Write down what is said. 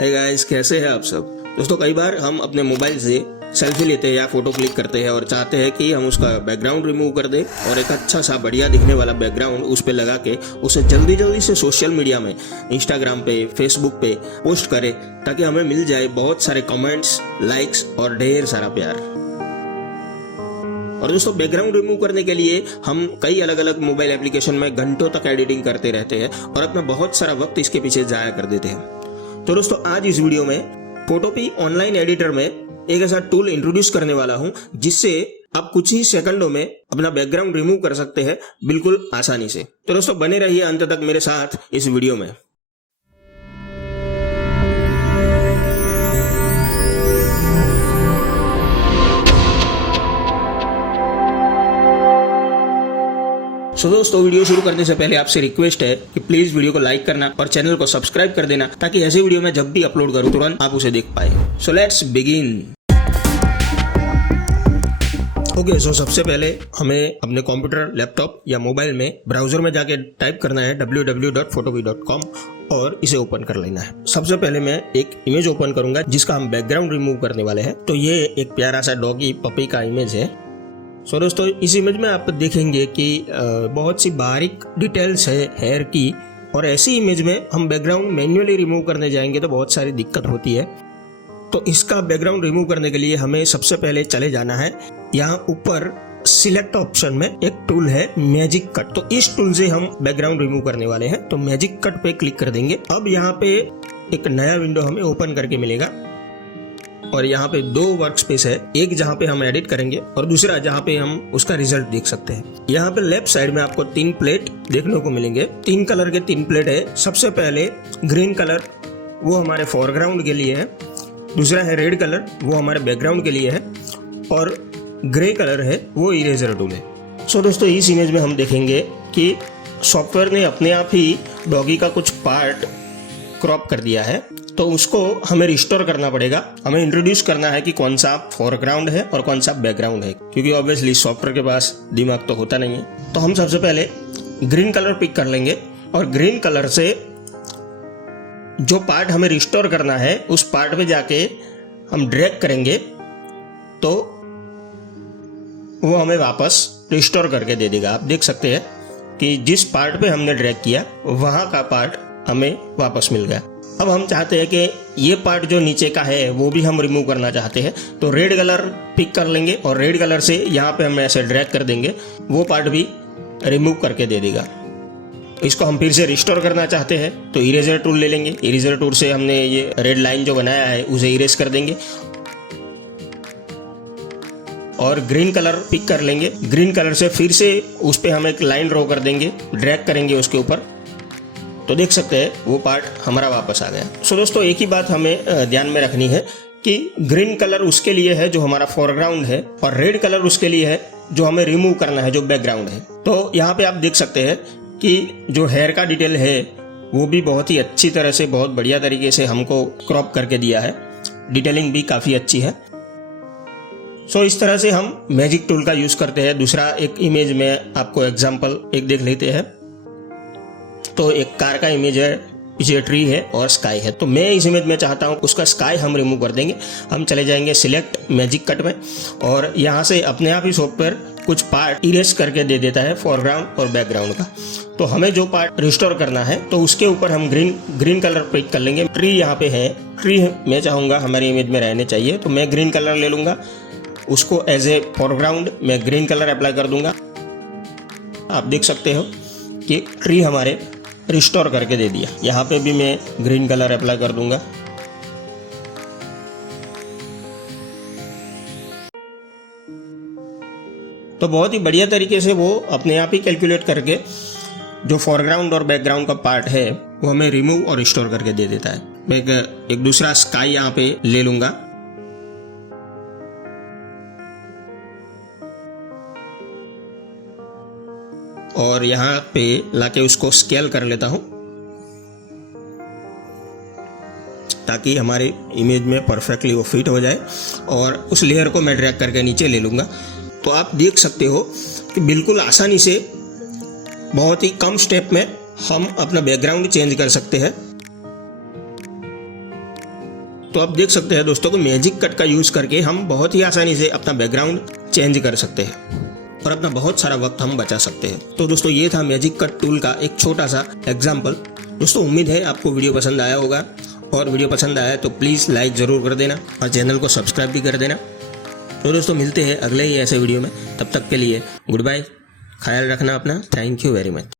Hey guys, कैसे हैं आप सब। दोस्तों, कई बार हम अपने मोबाइल से सेल्फी लेते हैं या फोटो क्लिक करते हैं और चाहते हैं कि हम उसका बैकग्राउंड रिमूव कर दें और एक अच्छा सा बढ़िया दिखने वाला बैकग्राउंड उस पर लगा के उसे जल्दी जल्दी से सोशल मीडिया में, इंस्टाग्राम पे, फेसबुक पे पोस्ट करें ताकि हमें मिल जाए बहुत सारे कमेंट्स, लाइक्स और ढेर सारा प्यार। और दोस्तों, बैकग्राउंड रिमूव करने के लिए हम कई अलग अलग मोबाइल एप्लीकेशन में घंटों तक एडिटिंग करते रहते हैं और अपना बहुत सारा वक्त इसके पीछे जाया कर देते हैं। तो दोस्तों, आज इस वीडियो में फोटोपी ऑनलाइन एडिटर में एक ऐसा टूल इंट्रोड्यूस करने वाला हूं जिससे आप कुछ ही सेकंडों में अपना बैकग्राउंड रिमूव कर सकते हैं बिल्कुल आसानी से। तो दोस्तों, बने रहिए अंत तक मेरे साथ इस वीडियो में। दोस्तों, वीडियो शुरू करने से पहले आपसे रिक्वेस्ट है कि प्लीज वीडियो को लाइक करना और चैनल को सब्सक्राइब कर देना ताकि ऐसे वीडियो में जब भी अपलोड करूं तुरंत आप उसे देख पाए। So let's begin. ओके, सबसे पहले हमें अपने कंप्यूटर, लैपटॉप या मोबाइल में ब्राउजर में जाके टाइप करना है www.photopy.com और इसे ओपन कर लेना है। सबसे पहले मैं एक इमेज ओपन करूंगा जिसका हम बैकग्राउंड रिमूव करने वाले हैं। तो ये एक प्यारा सा डॉगी पपी का इमेज है। दोस्तों, इस इमेज में आप देखेंगे कि बहुत सी बारीक डिटेल्स है हेयर की, और ऐसी इमेज में हम बैकग्राउंड मैन्युअली रिमूव करने जाएंगे तो बहुत सारी दिक्कत होती है। तो इसका बैकग्राउंड रिमूव करने के लिए हमें सबसे पहले चले जाना है यहाँ ऊपर सिलेक्ट ऑप्शन में एक टूल है मैजिक कट। तो इस टूल से हम बैकग्राउंड रिमूव करने वाले हैं। तो मैजिक कट पे क्लिक कर देंगे। अब यहाँ पे एक नया विंडो हमें ओपन करके मिलेगा और यहाँ पे दो वर्क स्पेस है, एक जहाँ पे हम एडिट करेंगे और दूसरा जहाँ पे हम उसका रिजल्ट देख सकते हैं। यहाँ पे लेफ्ट साइड में आपको 3 प्लेट देखने को मिलेंगे। 3 कलर के 3 प्लेट है। सबसे पहले ग्रीन कलर, वो हमारे फोरग्राउंड के लिए है। दूसरा है रेड कलर, वो हमारे बैकग्राउंड के लिए है। और ग्रे कलर है, वो इरेजर टूल है। दोस्तों, इस इमेज में हम देखेंगे कि सॉफ्टवेयर ने अपने आप ही डॉगी का कुछ पार्ट क्रॉप कर दिया है। तो उसको हमें रिस्टोर करना पड़ेगा। हमें इंट्रोड्यूस करना है कि कौन सा फोरग्राउंड है और कौन सा बैकग्राउंड है, क्योंकि ऑब्वियसली सॉफ्टवेयर के पास दिमाग तो होता नहीं है। तो हम सबसे पहले ग्रीन कलर पिक कर लेंगे और ग्रीन कलर से जो पार्ट हमें रिस्टोर करना है उस पार्ट पे जाके हम ड्रैग करेंगे तो वो हमें वापस रिस्टोर करके दे देगा। आप देख सकते हैं कि जिस पार्ट पे हमने ड्रैग किया वहां का पार्ट हमें वापस मिल गया। अब हम चाहते हैं कि ये पार्ट जो नीचे का है वो भी हम रिमूव करना चाहते हैं। तो रेड कलर पिक कर लेंगे और रेड कलर से यहाँ पे हम ऐसे ड्रैग कर देंगे, वो पार्ट भी रिमूव करके दे देगा। इसको हम फिर से रिस्टोर करना चाहते हैं तो इरेजर टूल ले लेंगे। इरेजर टूल से हमने ये रेड लाइन जो बनाया है उसे इरेज कर देंगे और ग्रीन कलर पिक कर लेंगे। ग्रीन कलर से फिर से उस पर हम एक लाइन ड्रॉ कर देंगे, ड्रैग करेंगे उसके ऊपर, तो देख सकते हैं वो पार्ट हमारा वापस आ गया। दोस्तों, एक ही बात हमें ध्यान में रखनी है कि ग्रीन कलर उसके लिए है जो हमारा फोरग्राउंड है और रेड कलर उसके लिए है जो हमें रिमूव करना है, जो बैकग्राउंड है। तो यहाँ पे आप देख सकते हैं कि जो हेयर का डिटेल है वो भी बहुत ही अच्छी तरह से, बहुत बढ़िया तरीके से हमको क्रॉप करके दिया है। डिटेलिंग भी काफ़ी अच्छी है। इस तरह से हम मैजिक टूल का यूज़ करते हैं। दूसरा एक इमेज में आपको एग्जाम्पल एक देख लेते हैं। तो एक कार का इमेज है, पीछे ट्री है और स्काई है। तो मैं इस इमेज में चाहता हूँ उसका स्काई हम रिमूव कर देंगे। हम चले जाएंगे सिलेक्ट मैजिक कट में और यहाँ से अपने आप ही सॉफ्टवेयर कुछ पार्ट इरेज करके दे देता है फोरग्राउंड और बैकग्राउंड का। तो हमें जो पार्ट रिस्टोर करना है तो उसके ऊपर हम ग्रीन कलर पिक कर लेंगे। ट्री यहाँ पे है, ट्री मैं चाहूँगा हमारी इमेज में रहने चाहिए, तो मैं ग्रीन कलर ले लूँगा। उसको एज ए फोरग्राउंड मैं ग्रीन कलर अप्लाई कर दूंगा। आप देख सकते हो कि ट्री हमारे रिस्टोर करके दे दिया। यहाँ पे भी मैं ग्रीन कलर अप्लाई कर दूंगा। तो बहुत ही बढ़िया तरीके से वो अपने आप ही कैलकुलेट करके जो फोरग्राउंड और बैकग्राउंड का पार्ट है वो हमें रिमूव और रिस्टोर करके दे देता है। मैं एक दूसरा स्काई यहाँ पे ले लूंगा और यहाँ पे लाके उसको स्केल कर लेता हूँ ताकि हमारे इमेज में परफेक्टली वो फिट हो जाए। और उस लेयर को मैं ड्रैग करके नीचे ले लूँगा। तो आप देख सकते हो कि बिल्कुल आसानी से बहुत ही कम स्टेप में हम अपना बैकग्राउंड चेंज कर सकते हैं। तो आप देख सकते हैं दोस्तों कि मैजिक कट का यूज़ करके हम बहुत ही आसानी से अपना बैकग्राउंड चेंज कर सकते हैं और अपना बहुत सारा वक्त हम बचा सकते हैं। तो दोस्तों ये था मैजिक कट टूल का एक छोटा सा एग्जाम्पल। दोस्तों उम्मीद है आपको वीडियो पसंद आया होगा, और वीडियो पसंद आया तो प्लीज़ लाइक ज़रूर कर देना और चैनल को सब्सक्राइब भी कर देना। तो दोस्तों मिलते हैं अगले ही ऐसे वीडियो में, तब तक के लिए गुड बाय, ख्याल रखना अपना। Thank you very much.